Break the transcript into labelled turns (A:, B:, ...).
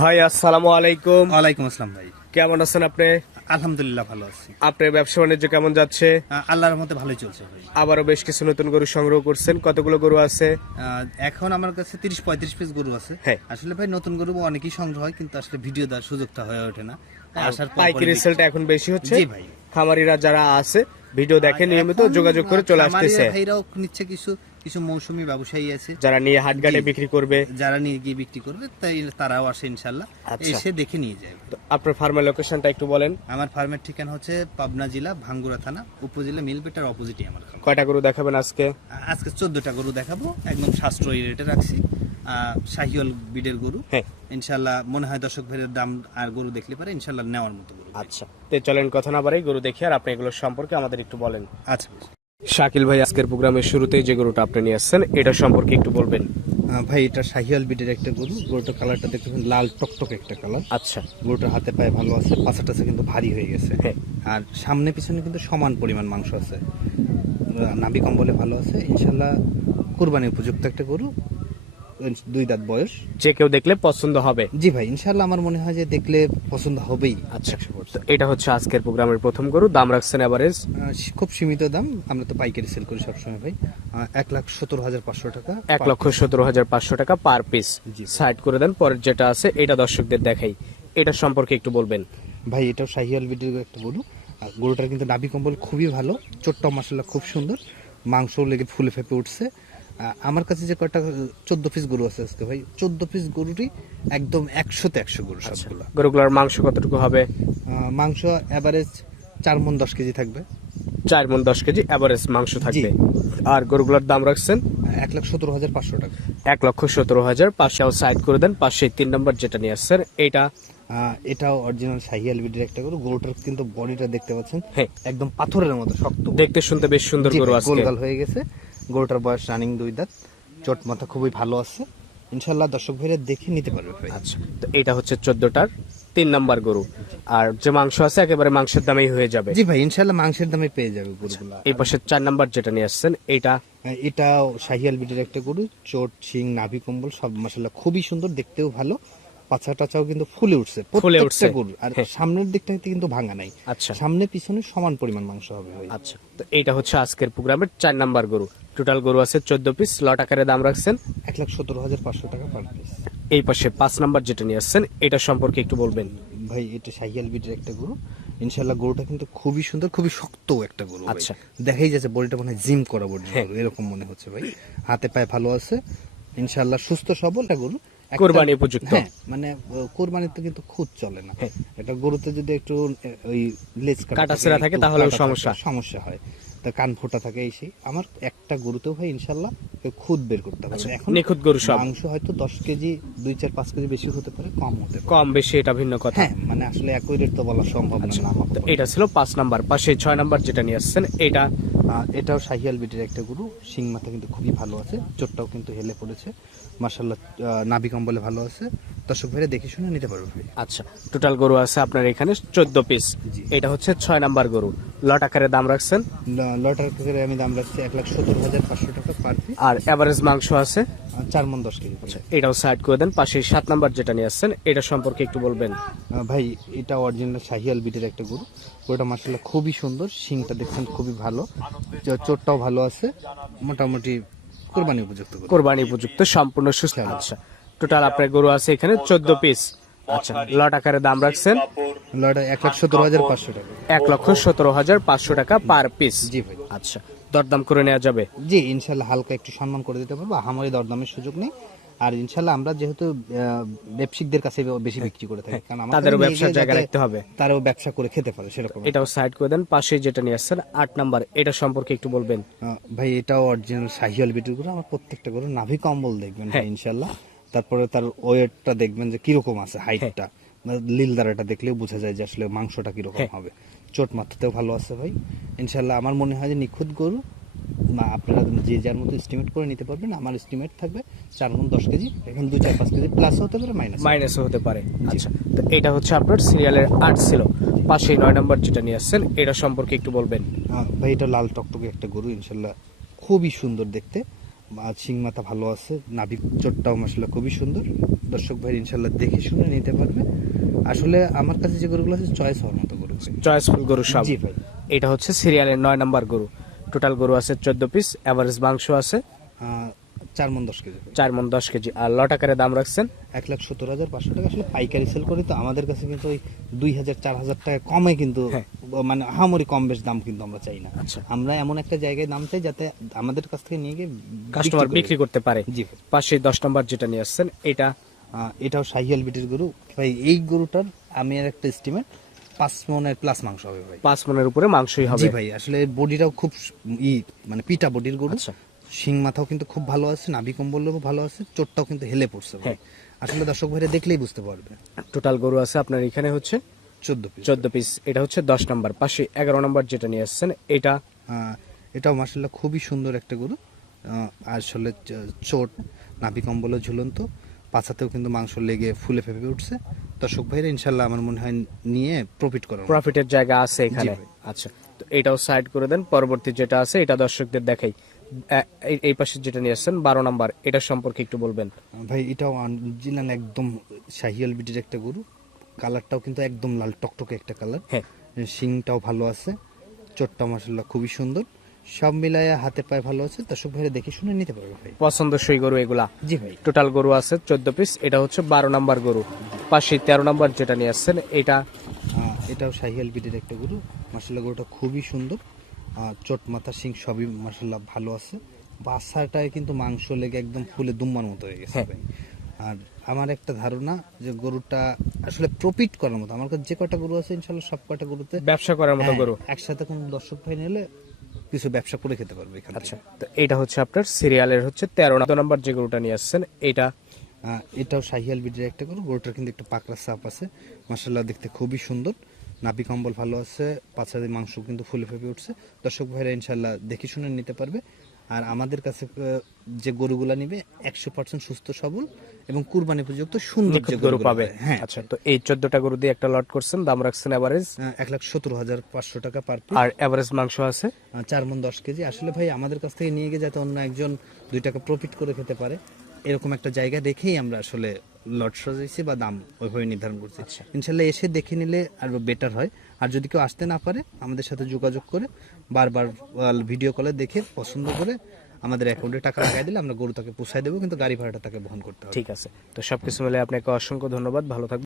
A: ভাই আসসালামু আলাইকুম।
B: ওয়ালাইকুম আসসালাম ভাই।
A: কেমন আছেন আপনি?
B: আলহামদুলিল্লাহ ভালো আছি।
A: আপনার ব্যবসা বাণিজ্য কেমন যাচ্ছে?
B: আল্লাহর মতে ভালোই চলছে ভাই।
A: আবারও বেশ কিছু নতুন গরু সংগ্রহ করছেন। কতগুলো গরু আছে?
B: এখন আমার কাছে তিরিশ পঁয়ত্রিশ পিস গরু আছে।
A: হ্যাঁ।
B: আসলে ভাই নতুন গরু অনেকই সংগ্রহ হয় কিন্তু আসলে ভিডিও দেওয়ার সুযোগটা হয়ে ওঠে না। আসার
A: পাইকারি রেজাল্ট এখন বেশি হচ্ছে।
B: জি ভাই।
A: খামারিরা যারা আছে ভিডিও দেখে নিয়মিত যোগাযোগ করে চলে আসতেছে।
B: ভাইরাও নিচ্ছে কিছু কিছু মৌসুমী ব্যবসায়ী আছে।
A: যারা নিয়ে হাটঘাটে। বিক্রি করবে।
B: যারা নিয়ে গিয়ে বিক্রি করবে তাই তারাও আসে ইনশাল্লাহ
A: আচ্ছা।
B: এসে দেখে নিয়ে যায়।
A: আপনার ফার্মের লোকেশনটা একটু বলেন।
B: আমার ফার্মের ঠিকানা হচ্ছে পাবনা জেলা ভাঙ্গুরা থানা উপজেলা মিলপেটার অপোজিটই আমার
A: কয়টা গরু দেখাবেন আজকে?
B: আজকে চোদ্দটা গরু দেখাবো একদম সাশ্রয়ী রেটে রাখছি। আহ, শাহিওয়াল বিডের গরু।
A: হ্যাঁ।
B: ইনশাল্লাহ মনে হয় দর্শক ভাইয়ের দাম আর গরু দেখলে পারে ইনশাল্লাহ নেওয়ার মতো গরু।
A: আচ্ছা। তো চলেন কথা না বাড়াই গরু দেখি আর আপনি এগুলো সম্পর্কে আমাদের একটু বলেন।
B: আচ্ছা।
A: শাকিল ভাই আজকের প্রোগ্রামের শুরুতেই যে গরুটা আপনি নিয়ে আসছেন এটা সম্পর্কে একটু বলবেন।
B: ভাই এটা শাহিয়াল বিটের একটা গরু। গরুটার কালারটা দেখতে লাল টকটক একটা কালার।
A: আচ্ছা।
B: গরুটার হাতে পায়ে ভালো আছে পাছাটা কিন্তু ভারী হয়ে গেছে।
A: হ্যাঁ।
B: আর সামনে পিছনে কিন্তু সমান পরিমাণ মাংস আছে। নাবি কম্বলে ভালো আছে। ইনশাল্লাহ কুরবানি উপযুক্ত একটা গরু। দুই দাঁত বয়স।
A: যে কেউ দেখলে পছন্দ হবে।
B: জি ভাই ইনশাল্লাহ আমার মনে হয় যে দেখলে পছন্দ হবেই।
A: আচ্ছা এটা হচ্ছে আজকের প্রোগ্রামের প্রথম গরু দাম রাখছেন এভারেজ
B: খুব সীমিত দাম আমরা তো পাইকারি সেল করি সবসময় ভাই। এক লাখ সত্তর হাজার পাঁচশো টাকা
A: এক লক্ষ সতেরো হাজার পাঁচশো টাকা পার পিস। সাইড করে দেন পরের যেটা আছে এটা দর্শকদের দেখাই। এটা সম্পর্কে একটু বলবেন।
B: ভাই এটাও শাহিয়াল বিডির একটা গরু। আর গরুটার কিন্তু নাভি কম্বল খুবই ভালো চোট্টা মশলা খুব সুন্দর। মাংস লেগে ফুলে ফেপে উঠছে। আমার কাছে যে কয়টা চোদ্দ পিস গরু আছে আজকে ভাই চোদ্দ পিস গরুটি একদম একশোতে একশো গরু সবগুলো।
A: গরুগুলোর মাংস কতটুকু হবে?
B: মাংস অ্যাভারেজ চার মন দশ কেজি থাকবে।
A: চার মন দশ কেজি এভারেজ মাংস থাকবে। আর গরুগুলোর দাম রাখছেন?
B: এক লাখ সতেরো হাজার পাঁচশো টাকা।
A: এক লক্ষ সতেরো হাজার পাঁচশো সাইড করে দেন পাশে তিন নম্বর যেটা নিয়ে আসছেন এটা
B: এটাও অরিজিনাল শাহিয়াল বিডির একটা গরু। গরুটার কিন্তু বডিটা দেখতে পাচ্ছেন
A: হ্যাঁ।
B: একদম পাথরের মতো শক্ত।
A: দেখতে শুনতে বেশ সুন্দর গরু আজকে।
B: গোলগাল হয়ে গেছে। গরুটার বয়স রানিং দুই দাঁত চোট মাথা খুবই ভালো আছে। ইনশাল্লাহ দর্শক ভাইরা দেখে নিতে পারবে
A: আচ্ছা তো এটা হচ্ছে চোদ্দটার তিন নাম্বার গরু। আর যে মাংস আছে একেবারে মাংসের দামেই হয়ে যাবে।
B: জি ভাই ইনশাল্লাহ মাংসের দামে পেয়ে যাবে গরুগুলো।
A: এই পাশে চার নাম্বার যেটা নিয়ে আসছেন এটা?
B: এটাও শাহিয়াল বিটের একটা গরু চোট শিং নাভি কম্বল সব মাসাল্লাহ খুবই সুন্দর দেখতেও ভালো। পাছা টাচাও কিন্তু ফুলে উঠছে
A: ফুলে
B: প্রত্যেকটা
A: উঠছে।
B: গরু আর
A: হ্যাঁ।
B: সামনের দিকটা কিন্তু ভাঙা নাই।
A: আচ্ছা।
B: সামনে পিছনে সমান পরিমাণ মাংস হবে
A: আচ্ছা। তো এইটা হচ্ছে আজকের প্রোগ্রামের চার নাম্বার গরু। টোটাল গরু আছে চোদ্দ পিস লট আকারে দাম রাখছেন।
B: এক লাখ সতেরো হাজার পাঁচশো টাকা পার পিস
A: এই পাশে পাঁচ নাম্বার যেটা নিয়ে আসছেন এটা সম্পর্কে একটু বলবেন।
B: ভাই এটা শাহিয়াল বিটের একটা গরু। ইনশাল্লাহ গরুটা কিন্তু খুবই সুন্দর খুবই শক্ত একটা গরু
A: আচ্ছা।
B: দেখাই যাচ্ছে বডিটা মনে হয় জিম করা বডি
A: হ্যাঁ।
B: এরকম মনে হচ্ছে ভাই। হাতে পায়ে ভালো আছে। ইনশাল্লাহ সুস্থ সবল একটা গরু।
A: কোরবানি উপযুক্ত।
B: হ্যাঁ মানে কোরবানিতে কিন্তু খুদ চলে না।
A: হ্যাঁ।
B: এটা গরুতে যদি একটু ওই লেজ
A: থাকে
B: কাটা থাকে,
A: সমস্যা।
B: সমস্যা হয়। তা কান ফোটা থাকে এই সেই। আমার একটা গরুতেও ভাই ইনশাল্লাহ খুদ বের করতে পারবে এখন
A: আচ্ছা, নিখুঁত গরু সব।
B: মাংস হয়তো দশ কেজি দুই চার পাঁচ কেজি বেশি হতে পারে কম হতে পারে।
A: কম বেশি এটা ভিন্ন কথা।
B: হ্যাঁ মানে আসলে একই রেট তো বলা সম্ভব না।
A: তো এটা ছিল পাঁচ নাম্বার পাশে ছয় নাম্বার যেটা নিয়ে আসছেন এটা
B: এটাও শাহিয়াল বিটের একটা গরু। শিং মাথা কিন্তু খুবই ভালো আছে, চোটটাও কিন্তু হেলে পড়েছে। মার্শাল্লাহ নাবি কম্বলে ভালো আছে। দর্শক ভাইরা দেখে শুনে নিতে পারবে
A: আচ্ছা টোটাল গরু আছে আপনার এখানে চোদ্দ পিস এটা হচ্ছে ছয় নাম্বার গরু। লট আকারে দাম রাখছেন?
B: ল- লটার করে আমি দাম রাখছি এক লাখ সত্তর হাজার পাঁচশো টাকা পার পিস
A: আর এভারেজ মাংস আছে?
B: চার মন দশ কেজি।
A: আচ্ছা এটাও সাইড করে দেন পাশে সাত নাম্বার যেটা নিয়ে আসছেন এটা সম্পর্কে একটু বলবেন।
B: ভাই এটা অরিজিনাল শাহিয়াল বিটের একটা গরু। গরুটা মার্শাল্লাহ খুবই সুন্দর শিংটা দেখছেন খুবই ভালো চ- চোটটাও ভালো আছে মোটামুটি কোরবানি উপযুক্ত
A: কোরবানি উপযুক্ত সম্পূর্ণ সুস্থ। আচ্ছা টোটাল আপনার গরু আছে এখানে চোদ্দ পিস আচ্ছা লট আকারে দাম রাখছেন?
B: লটা এক লাখ সত্তর হাজার পাঁচশো টাকা।
A: এক লক্ষ সতেরো হাজার পাঁচশো টাকা পার পিস
B: জি ভাই।
A: আচ্ছা দরদাম করে নেওয়া যাবে?
B: জি ইনশাল্লাহ হালকা একটু সম্মান করে দিতে পারব। আহামরি দরদামের সুযোগ নেই। আর ইনশাল্লাহ আমরা যেহেতু আহ, ব্যবসায়িকদের কাছে বেশি বিক্রি করে থাকি কারণ
A: ব্যবসার জায়গা রাখতে হবে।
B: তারাও ব্যবসা করে খেতে পারে সেরকম।
A: এটাও সাইড করে দেন পাশে যেটা নিয়ে আসছেন আট নাম্বার এটা সম্পর্কে একটু বলবেন।
B: ভাই এটাও অরিজিনাল শাহিয়াল বিটুর করে আমার প্রত্যেকটা করে নাভি কম্বল দেখবেন
A: হ্যাঁ।
B: ইনশাল্লাহ। তারপরে তার ওয়েটটা দেখবেন যে কীরকম আছে হাইটটা। লীল দ্বারাটা দেখলেও বোঝা যায় যে আসলে মাংসটা কীরকম
A: হ্যাঁ।
B: হবে। চোট মাথাতেও ভালো আছে ভাই। ইনশাল্লাহ আমার মনে হয় যে নিখুঁত গরু আপনারা যে যার মতো এস্টিমেট করে নিতে পারবেন আমার এস্টিমেট থাকবে চার গুণ দশ কেজি এখন দু চার পাঁচ কেজি প্লাস হতে পারে মাইনাস
A: মাইনাসও হতে পারে। আচ্ছা তো এটা হচ্ছে আপনার সিরিয়ালের আট ছিল। পাশে নয় নাম্বার যেটা নিয়ে আসছেন এটা সম্পর্কে একটু বলবেন।
B: ভাই এটা লাল টকটকে একটা গরু ইনশাল্লাহ খুবই সুন্দর দেখতে। শিং মাথা ভালো আছে নাভি চোটটাও মশলা খুবই সুন্দর। দর্শক ভাই ইনশাল্লাহ দেখে শুনে নিতে পারবে। আসলে আমার কাছে যে গরুগুলো আছে চয়েস হওয়ার মতো গরু।
A: চয়েসফুল গরু সব।
B: জি ভাই।
A: এটা হচ্ছে সিরিয়ালের নয় নাম্বার গরু। টোটাল গরু আছে চোদ্দ পিস অ্যাভারেজ মাংস আছে।
B: চার মন দশ কেজি।
A: চার মন দশ কেজি। আর লট আকারে দাম রাখছেন?
B: এক লাখ সত্তর হাজার পাঁচশো টাকা। আসলে পাইকারি সেল করি তো আমাদের কাছে কিন্তু ওই দুই হাজার চার হাজার টাকা কমে কিন্তু
A: হ্যাঁ।
B: মানে হামরি কম বেশ দাম কিন্তু আমরা চাই না।
A: আচ্ছা।
B: আমরা এমন একটা জায়গায় দাম চাই যাতে আমাদের কাছ থেকে নিয়ে গিয়ে
A: কাস্টমার বিক্রি করতে পারে।
B: জি।
A: পাশে দশ নম্বর যেটা নিয়ে আসছেন এটা?
B: এটাও শাহিয়াল বিটের গরু। ভাই এই গরুটার আমি আর একটা এস্টিমেট পাঁচ মনের প্লাস মাংস হবে ভাই।
A: পাঁচ মনের উপরে মাংসই হবে।
B: ভাই আসলে বডিটাও খুব ই মানে পিটা বডির গরু।
A: আচ্ছা।
B: শিং মাথাও কিন্তু খুব ভালো আছে নাভি কম্বলও ভালো আছে চোটটাও কিন্তু হেলে পড়ছে ভাই।
A: হ্যাঁ।
B: আসলে দর্শক ভাইরা দেখলেই বুঝতে পারবে।
A: টোটাল গরু আছে আপনার এখানে হচ্ছে
B: চোদ্দ পিস
A: চোদ্দ পিস এটা হচ্ছে দশ নম্বর পাশে এগারো নম্বর যেটা নিয়ে আসছেন এটা
B: এটাও মার্শাল্লাহ খুবই সুন্দর একটা গরু। আসলে চোট নাভি কম্বলও ঝুলন্ত পাছাতেও কিন্তু মাংস লেগে ফুলে ফেপে উঠছে। দর্শক ভাইরা ইনশাল্লাহ আমার মনে হয় নিয়ে প্রফিট করার
A: প্রফিটের জায়গা আছে এখানে। আচ্ছা তো এটাও সাইড করে দেন পরবর্তী যেটা আছে এটা দর্শকদের দেখাই। এই- পাশে যেটা নিয়ে আসছেন বারো নাম্বার এটা সম্পর্কে একটু বলবেন।
B: ভাই এটাও অরিজিনাল একদম শাহিয়াল বিটির একটা গরু। কালারটাও কিন্তু একদম লাল টকটকে একটা কালার।
A: হ্যাঁ।
B: শিংটাও ভালো আছে চোটটা মাসাল্লাহ খুবই সুন্দর। সব মিলায় হাতে পায়ে ভালো আছে দর্শক ভাইরা দেখে শুনে নিতে পারবে ভাই।
A: পছন্দসই গরু এগুলা।
B: জি ভাই।
A: টোটাল গরু আছে চোদ্দ পিস এটা হচ্ছে বারো নাম্বার গরু। পাশে তেরো নাম্বার যেটা নিয়ে আসছেন এটা
B: এটাও শাহিয়াল বিটের একটা গরু। মাসাল্লাহ গরুটা খুবই সুন্দর। চোট মাথা শিং সবই মাসাল্লাহ ভালো আছে। বাচ্চাটায় কিন্তু মাংস লেগে একদম ফুলে দুম্বার মতো হয়ে গেছে
A: হ্যাঁ।
B: আর আমার একটা ধারণা যে গরুটা আসলে প্রফিট করার মতো। আমার কাছে যে কটা গরু আছে ইনশাল্লাহ সব কটা গরুতে
A: ব্যবসা করার মতো
B: হ্যাঁ,
A: গরু।
B: একসাথে কোন দর্শক ভাই নিলে কিছু ব্যবসা করে খেতে পারবে এখান
A: আচ্ছা তো এটা হচ্ছে আপনার সিরিয়ালের হচ্ছে তেরো নাম্বার যে গরুটা নিয়ে আসছেন এটা?
B: এটাও শাহিয়াল বিডের একটা গরু। গরুটার কিন্তু একটা পাকড়া সাপ আছে। মাসাল্লাহ দেখতে খুবই সুন্দর। নাভি কম্বল ভালো আছে পাছাদি মাংস কিন্তু ফুলে ফেপে উঠছে। দর্শক ভাইরা ইনশাল্লাহ দেখে শুনে নিতে পারবে। আর আমাদের কাছে যে গরুগুলা নিবে একশো পার্সেন্ট সুস্থ সবল এবং কুরবানি উপযুক্ত সুন্দর যে
A: গরু পাবে।
B: হ্যাঁ।
A: আচ্ছা তো এই চোদ্দটা গরু দিয়ে একটা লট করছেন দাম রাখছেন এভারেজ
B: এক লাখ সত্তর হাজার পাঁচশো টাকা পার
A: আর এভারেজ মাংস আছে?
B: চার মন দশ কেজি। আসলে ভাই আমাদের কাছ থেকে নিয়ে গিয়ে যাতে অন্য একজন দুই টাকা প্রফিট করে খেতে পারে এরকম একটা জায়গা দেখেই আমরা আসলে লট সাজাইছি বা দাম ওইভাবে নির্ধারণ করছি। ইনশাল্লাহ এসে দেখে নিলে আর বেটার হয়। আর যদি কেউ আসতে না পারে আমাদের সাথে যোগাযোগ করে বারবার ভিডিও কলে দেখে পছন্দ করে আমাদের অ্যাকাউন্টে টাকা লাগাই দিলে আমরা গরু তাকে পোষায় দেবো কিন্তু গাড়ি ভাড়াটা তাকে বহন করতে হবে।
A: ঠিক আছে। তো সবকিছু মিলে আপনাকে অসংখ্য ধন্যবাদ। ভালো থাকবেন।